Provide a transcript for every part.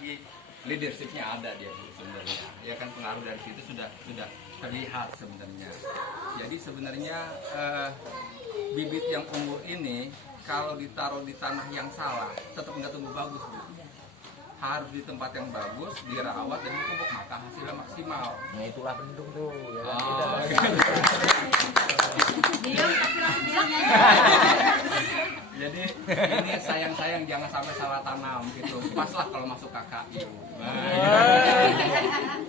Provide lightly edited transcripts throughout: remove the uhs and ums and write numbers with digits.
lagi. Leadershipnya ada dia sebenarnya, ya kan, pengaruh dari situ sudah terlihat sebenarnya. Jadi sebenarnya bibit yang unggul ini kalau ditaruh di tanah yang salah tetap nggak tumbuh bagus, Bu. Harus di tempat yang bagus, dirawat dan dipupuk, maka hasilnya maksimal. Nah itulah bendung tuh. Ya kan? Diam tapi langsung bilangnya. Jadi ini sayang jangan sampai salah tanam gitu. Pas lah kalau masuk KKI.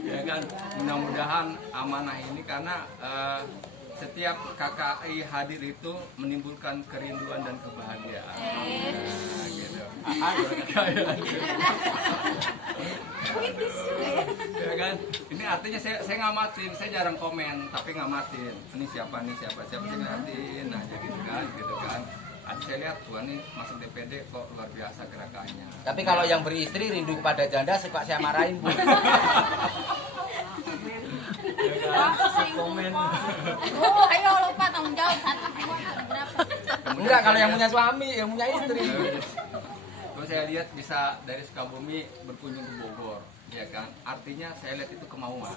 Ya kan, mudah-mudahan amanah ini karena setiap KKI hadir itu menimbulkan kerinduan dan kebahagiaan. Nah, gitu. Ya kan, ini artinya saya ngamatin, saya jarang komen tapi ngamatin. Ini siapa saya ngamatin aja gitu kan. Saya lihat Tuhan nih masuk DPD kok luar biasa gerakannya. Tapi kalau yang beristri rindu kepada janda suka saya marahin, Bu. Komen. Oh, ayo lupa tanggung jawab satu berapa? Enggak, kalau yang punya suami, yang punya istri. Terus saya lihat bisa dari Sukabumi berkunjung ke Bogor, ya kan? Artinya saya lihat itu kemauan.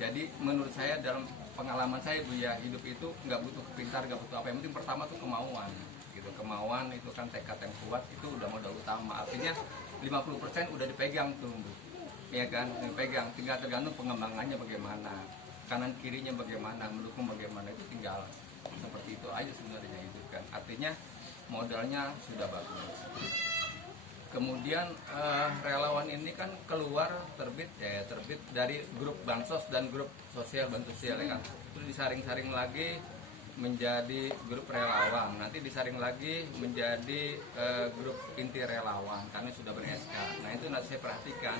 Jadi menurut saya dalam pengalaman saya, Bu, ya, hidup itu nggak butuh pintar, nggak butuh apa. Yang penting pertama tuh kemauan, gitu. Kemauan itu kan tekad yang kuat, itu udah modal utama. Artinya 50% udah dipegang tuh, Bu. Ya kan, dipegang. Tinggal tergantung pengembangannya bagaimana, kanan kirinya bagaimana, mendukung bagaimana, itu tinggal seperti itu aja sebenarnya itu kan. Artinya modalnya sudah bagus. Kemudian relawan ini kan keluar terbit dari grup bansos dan grup sosial bantu sosial, ya kan. Terus disaring-saring lagi menjadi grup relawan. Nanti disaring lagi menjadi grup inti relawan karena sudah ber-SK. Nah itu nanti saya perhatikan.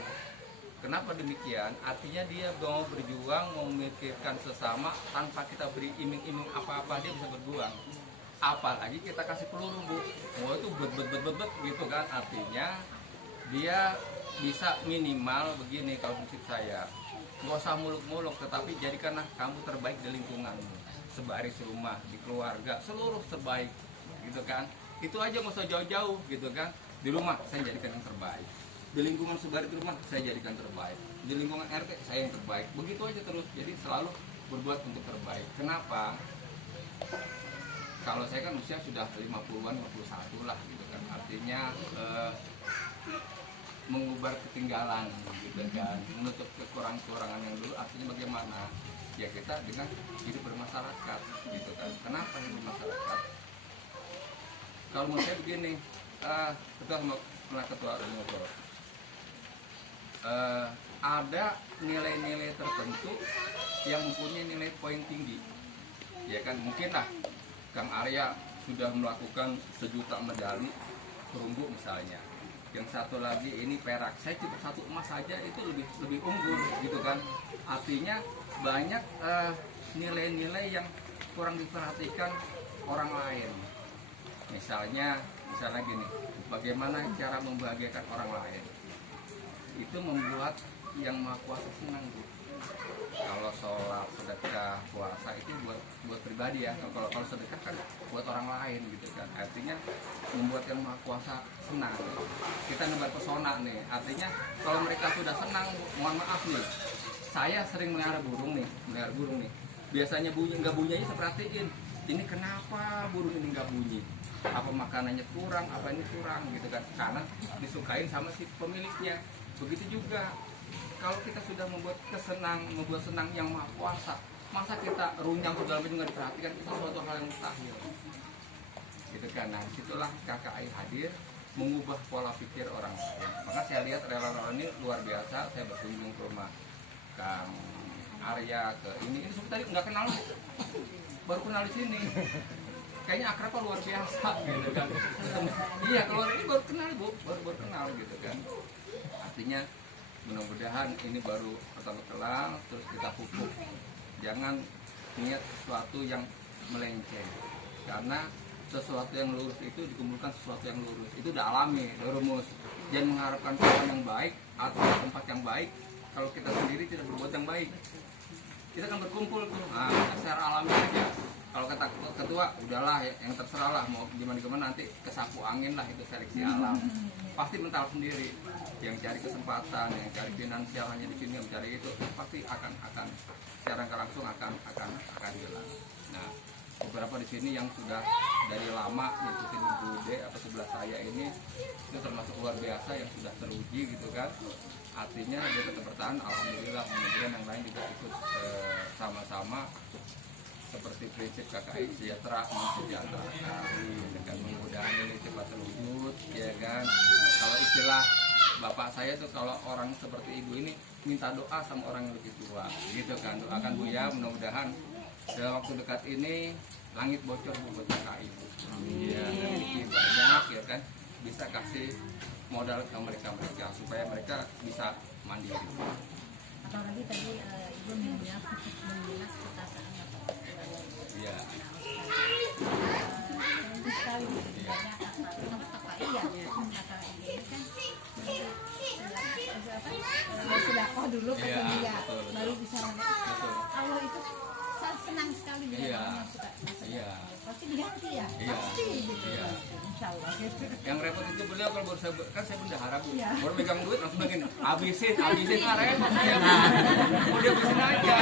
Kenapa demikian? Artinya dia mau berjuang, mau memikirkan sesama tanpa kita beri iming-iming apa-apa, dia bisa berjuang. Apalagi kita kasih peluru, Bu, mau itu bet gitu kan, artinya dia bisa minimal begini kalau prinsip saya, nggak usah muluk-muluk, tetapi jadikanlah kamu terbaik di lingkungan, sebaris rumah, di keluarga, seluruh terbaik, gitu kan. Itu aja, nggak usah jauh-jauh, gitu kan. Di rumah saya jadikan yang terbaik, di lingkungan sebaris rumah saya jadikan terbaik, di lingkungan RT saya yang terbaik, begitu aja terus. Jadi selalu berbuat untuk terbaik. Kenapa? Kalau saya kan usia sudah 50-an, 51 lah gitu kan. Artinya mengubar ketinggalan gitu kan, menutup kekurangan-kekurangan yang dulu. Artinya bagaimana? Ya kita dengan hidup bermasyarakat gitu kan. Kenapa hidup bermasyarakat? Kalau menurut saya begini, ketua Remogor, ada nilai-nilai tertentu yang mempunyai nilai poin tinggi, ya kan. Mungkin lah Kang Arya sudah melakukan 1 juta medali perunggu misalnya. Yang satu lagi ini perak, saya cuma 1 emas saja itu lebih unggul gitu kan. Artinya banyak nilai-nilai yang kurang diperhatikan orang lain. Misalnya gini, bagaimana cara membahagiakan orang lain. Itu membuat yang Maha Kuasa senang, Bu. Kalau sholat, sedekah, puasa itu buat pribadi ya. Kalau sedekah kan buat orang lain gitu kan. Artinya membuat yang Maha Kuasa senang. Kita nebar pesona nih. Artinya kalau mereka sudah senang, mohon maaf nih, saya sering melihara burung nih. Biasanya nggak bunyinya saya perhatiin. Ini kenapa burung ini nggak bunyi? Apa makanannya kurang? Apa ini kurang gitu kan? Karena disukain sama si pemiliknya. Begitu juga kalau kita sudah membuat senang yang Maha Kuasa, masa kita runyam segala macam nggak diperhatikan, itu suatu hal yang mustahil, gitu kan. Nah, disitulah KKI hadir mengubah pola pikir orang lain. Maka saya lihat relawan ini luar biasa. Saya berkunjung ke rumah Kang Arya, ke ini tadi nggak kenal, baru kenal di sini. Kayaknya akrabnya luar biasa, gitu kan. Iya, keluar ini baru kenal, Bu, baru kenal, gitu kan. Artinya mudah-mudahan ini baru pertama kenal, terus kita pupuk. Jangan niat sesuatu yang melenceng, karena sesuatu yang lurus itu dikumpulkan sesuatu yang lurus. Itu udah alami, udah rumus. Jangan mengharapkan tempat yang baik atau tempat yang baik kalau kita sendiri tidak berbuat yang baik. Kita akan berkumpul tuh, nah, secara alami aja. kalau kata ketua udahlah yang terserah lah mau gimana nanti kesapu angin lah, itu seleksi alam. Pasti mental sendiri, yang cari kesempatan, yang cari finansial hanya di sini, yang cari itu pasti akan secara langsung akan hilang. Nah, beberapa di sini yang sudah dari lama ngikutin Bude atau sebelah saya ini itu termasuk luar biasa yang sudah teruji gitu kan. Artinya dia tetap bertahan, alhamdulillah. Kemudian yang lain juga ikut sama-sama seperti prinsip KKI sejahtera mensejahterakan, dengan mudah-mudahan ini cepat terwujud, ya kan. Kalau istilah bapak saya tuh kalau orang seperti ibu ini minta doa sama orang yang lebih tua, gitu kan. Doakan Bu ya, mudah-mudahan dalam waktu dekat ini langit bocor buat KKI. Iya, dan lebih banyak ya kan, bisa kasih modal ke mereka supaya mereka bisa mandiri. Apalagi tadi ibu mengingat ketataan Iya. Cantik sekali banyak KKI ya, KKI ini kan sedekah dulu ke Iya, dia, betul. baru bisa Betul. Allah itu saya senang sekali bila Iya. orang yang suka masak. Iya. Pasti diganti ya, Iya. pasti gitu. Iya. Insya Allah gitu. Yang repot itu beliau kalau baru saya bendahara Bu, Iya. baru megang duit langsung bikin habisin lah repot saya. Mau dia habisin aja.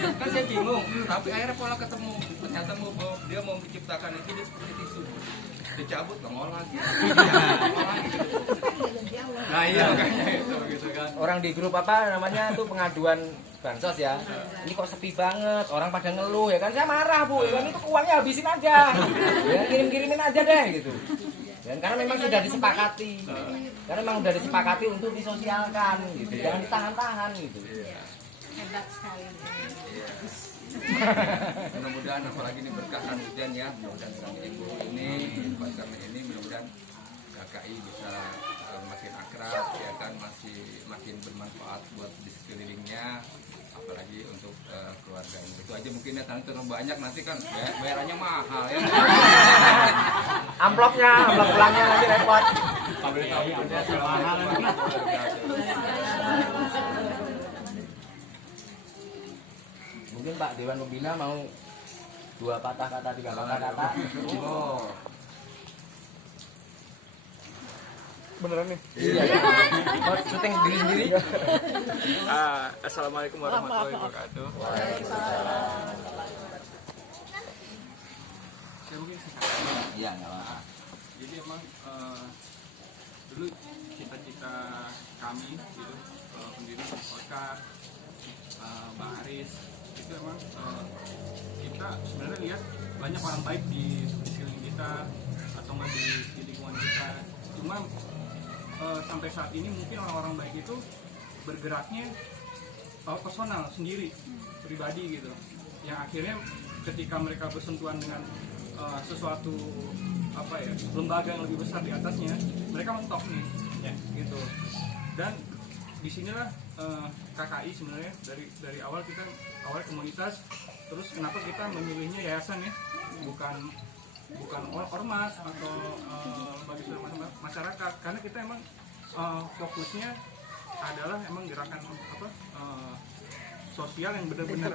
Kan saya bingung, tapi akhirnya pola ketemu. Ternyata dia mau menciptakan itu dia seperti tisu. Dicabut ngomong lagi. Ngomong lagi gitu. Ganti Allah. Nah iya makanya itu gitu kan. Orang di grup apa namanya tuh pengaduan bansos ya. Ini kok sepi banget, orang pada ngeluh ya kan. Saya marah Bu, ya kan itu uangnya habisin aja. Ya kirim-kirimin aja deh gitu. Dan karena memang sudah disepakati. Karena memang sudah disepakati untuk disosialkan gitu. Jangan ditahan-tahan gitu. Hebat sekali. Mudah-mudahan apalagi ini berkah kan hujan ya, mudah-mudahan dengan ibu ini, karena ini mudah-mudahan KKI bisa makin akrab ya kan, makin bermanfaat buat di sekelilingnya, apalagi untuk keluarga ini. Itu aja mungkin ya, karena terlalu banyak nanti kan bayarannya mahal ya. amplop pulangnya nanti repot. Mungkin Pak Dewan Pembina mau 2 patah kata, 3 patah kata. Oh. Beneran nih? Iya. Oh, syuting sendiri. Assalamualaikum warahmatullahi wabarakatuh. Saya mungkin Iya, enggak apa-apa. jadi emang dulu cita-cita kami gitu, pendiri Oka, Mbak Aris itu emang kita sebenarnya lihat banyak orang baik di sekeliling kita atau nggak di lingkungan kita. Cuma sampai saat ini mungkin orang-orang baik itu bergeraknya personal sendiri, pribadi gitu, yang akhirnya ketika mereka bersentuhan dengan sesuatu lembaga yang lebih besar di atasnya, mereka mentok nih ya gitu. Dan disinilah KKI sebenarnya dari awal kita komunitas, terus kenapa kita memilihnya yayasan ya, bukan ormas atau bagi seluruh masyarakat, karena kita emang fokusnya adalah emang gerakan sosial yang benar-benar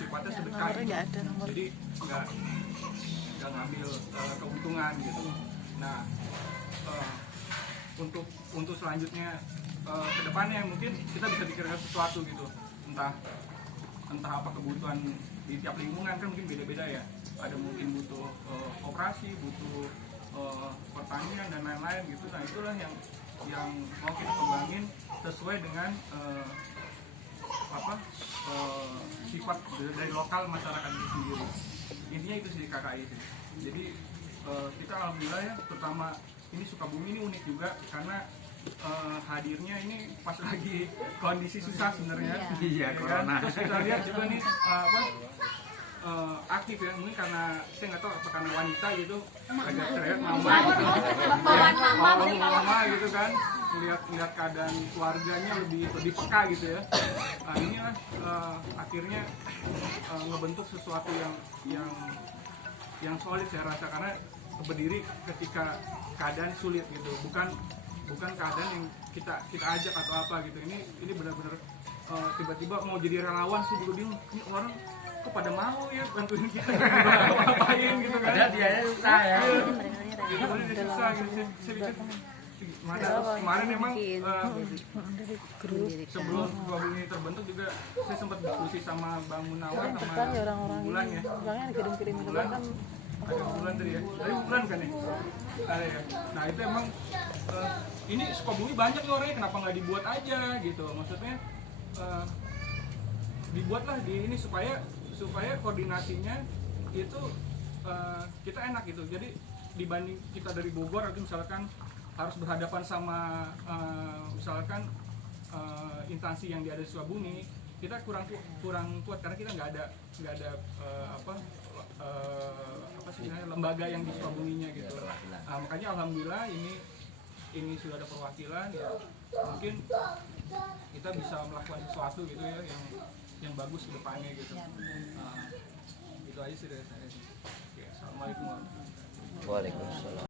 sifatnya sedekah gitu. Jadi nggak ngambil keuntungan gitu. Nah untuk selanjutnya ke depannya mungkin kita bisa pikirkan sesuatu gitu, entah apa kebutuhan di tiap lingkungan kan mungkin beda-beda ya. Ada mungkin butuh operasi, butuh pertanian dan lain-lain gitu. Nah itulah yang mau kita kembangin sesuai dengan sifat dari lokal masyarakat itu sendiri. Intinya itu sih KKI itu. Jadi kita alhamdulillah ya, terutama ini Sukabumi ini unik juga karena hadirnya ini pas lagi kondisi susah sebenarnya. Iya, ya corona. kan? Terus kita lihat juga nih aktif ya, mungkin karena saya nggak tahu apa karena wanita gitu, agak teriak mama gitu kan, lihat keadaan keluarganya lebih peka gitu ya. Nah inilah akhirnya ngebentuk sesuatu yang solid saya rasa, karena berdiri ketika keadaan sulit gitu, bukan keadaan yang kita ajak atau apa gitu. Ini benar-benar tiba-tiba mau jadi relawan sih juga bingung, ini orang kok pada mau ya bantuin kita ngapain gitu kan. Padahal dia susah ya. Gitu, dia susah gitu. Saya pikir kemarin emang sebelum Sukabumi ini terbentuk juga saya sempat diskusi sama Bang Munawar sama Bulan ya. Bilangnya dikirim-kirim itu Bulan kan ada Bulan tadi ya. Tadi Bulan kan ya? Ada ya. Nah itu emang ini Sukabumi banyak nih orangnya, kenapa nggak dibuat aja gitu. Maksudnya dibuatlah di ini supaya koordinasinya itu kita enak gitu. Jadi dibanding kita dari Bogor atau misalkan harus berhadapan sama misalkan instansi yang ada di Sukabumi, kita kurang kuat karena kita nggak ada apa sih namanya, lembaga yang di Sukabuminya gitu. Makanya alhamdulillah ini sudah ada perwakilan ya, mungkin kita bisa melakukan sesuatu gitu ya yang bagus ke depannya gitu. Itu aja sih dari saya. Oke, assalamualaikum warahmatullahi wabarakatuh. Waalaikumsalam.